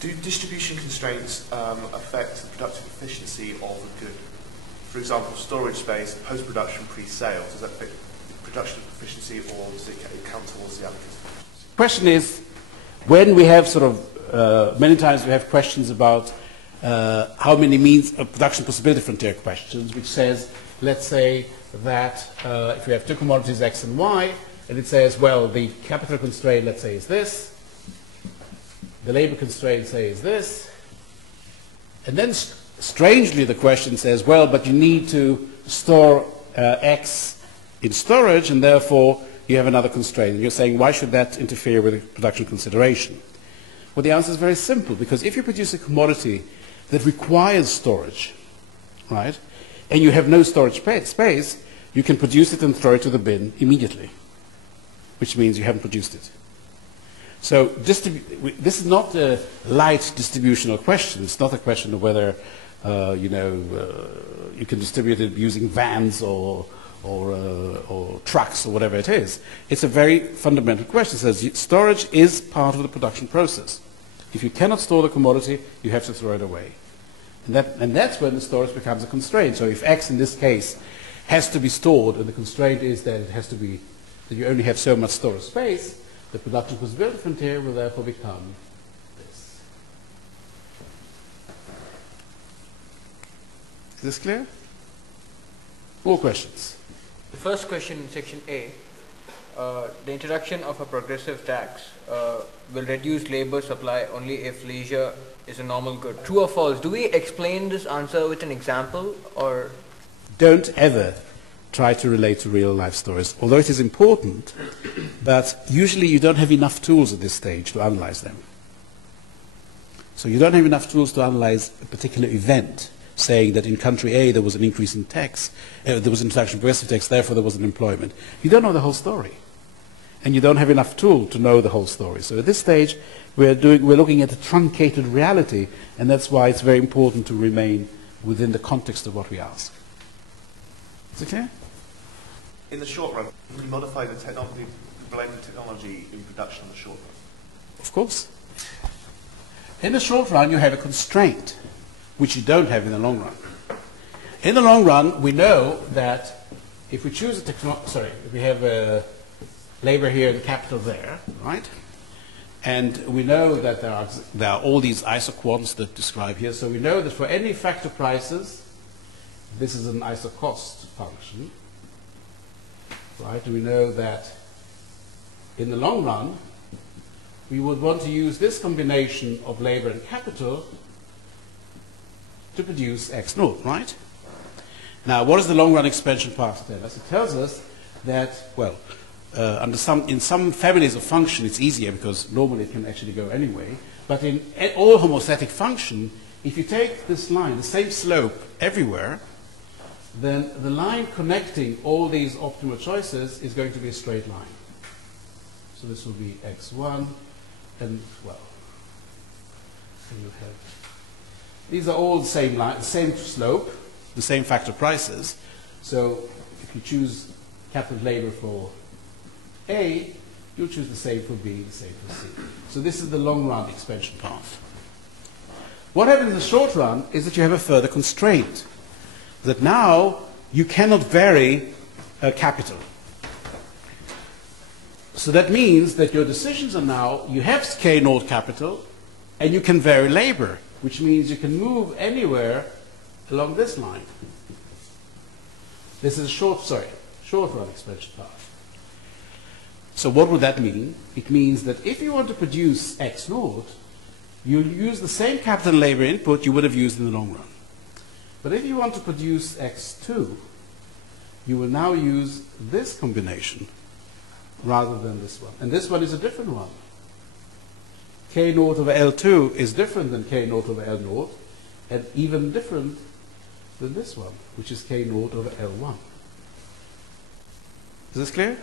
Do distribution constraints affect the productive efficiency of a good? For example, storage space, post-production, pre-sale, does that affect the production efficiency or does it count towards the allocated efficiency? The question is, when we have sort of, many times we have questions about how many means of production possibility frontier questions, which says, let's say that if we have two commodities X and Y, and it says, well, the capital constraint, let's say, is this, the labor constraint, say, is this, and then strangely the question says, well, but you need to store X in storage, and therefore you have another constraint. And you're saying, why should that interfere with production consideration? Well, the answer is very simple, because if you produce a commodity that requires storage, right, and you have no storage space, you can produce it and throw it to the bin immediately, which means you haven't produced it. So this is not a light distributional question. It's not a question of whether you can distribute it using vans or trucks or whatever it is. It's a very fundamental question. It says storage is part of the production process. If you cannot store the commodity, you have to throw it away. And that's when the storage becomes a constraint. So if X in this case has to be stored, and the constraint is that it has to be, that you only have so much storage space, the production possibility frontier will therefore become this. Is this clear? More questions? The first question in section A, the introduction of a progressive tax will reduce labor supply only if leisure is a normal good. True or false? Do we explain this answer with an example, or? Don't ever try to relate to real life stories, although it is important, but usually you don't have enough tools at this stage to analyze them. So you don't have enough tools to analyze a particular event, saying that in country A there was an increase in tax, there was an introduction of progressive tax, therefore there was an employment. You don't know the whole story. And you don't have enough tool to know the whole story. So at this stage, we're looking at a truncated reality, and that's why it's very important to remain within the context of what we ask. Is it clear? In the short run, will you modify the technology, related technology in production in the short run? Of course. In the short run, you have a constraint, which you don't have in the long run. In the long run, we know that if we choose a technology, if we have labor here and capital there, right? And we know that there are all these isoquants that describe here. So we know that for any factor prices, this is an isocost function, right? We know that in the long run, we would want to use this combination of labor and capital to produce X naught, right? Now, what is the long run expansion path tell us? It tells us that, well, in some families of function, it's easier because normally it can actually go anyway. But in all homostatic function, if you take this line, the same slope everywhere, then the line connecting all these optimal choices is going to be a straight line. So this will be x1, and well, and you have these are all the same line, the same slope, the same factor prices. So if you choose capital labor for A, you'll choose the same for B, the same for C. So this is the long run expansion path. What happens in the short run is that you have a further constraint, that now you cannot vary capital. So that means that your decisions are now, you have K naught capital, and you can vary labor, which means you can move anywhere along this line. This is a short run expansion path. So what would that mean? It means that if you want to produce X naught, you'll use the same capital and labor input you would have used in the long run. But if you want to produce X2, you will now use this combination rather than this one. And this one is a different one. K naught over L2 is different than K naught over L naught, and even different than this one, which is K naught over L1. Is this clear?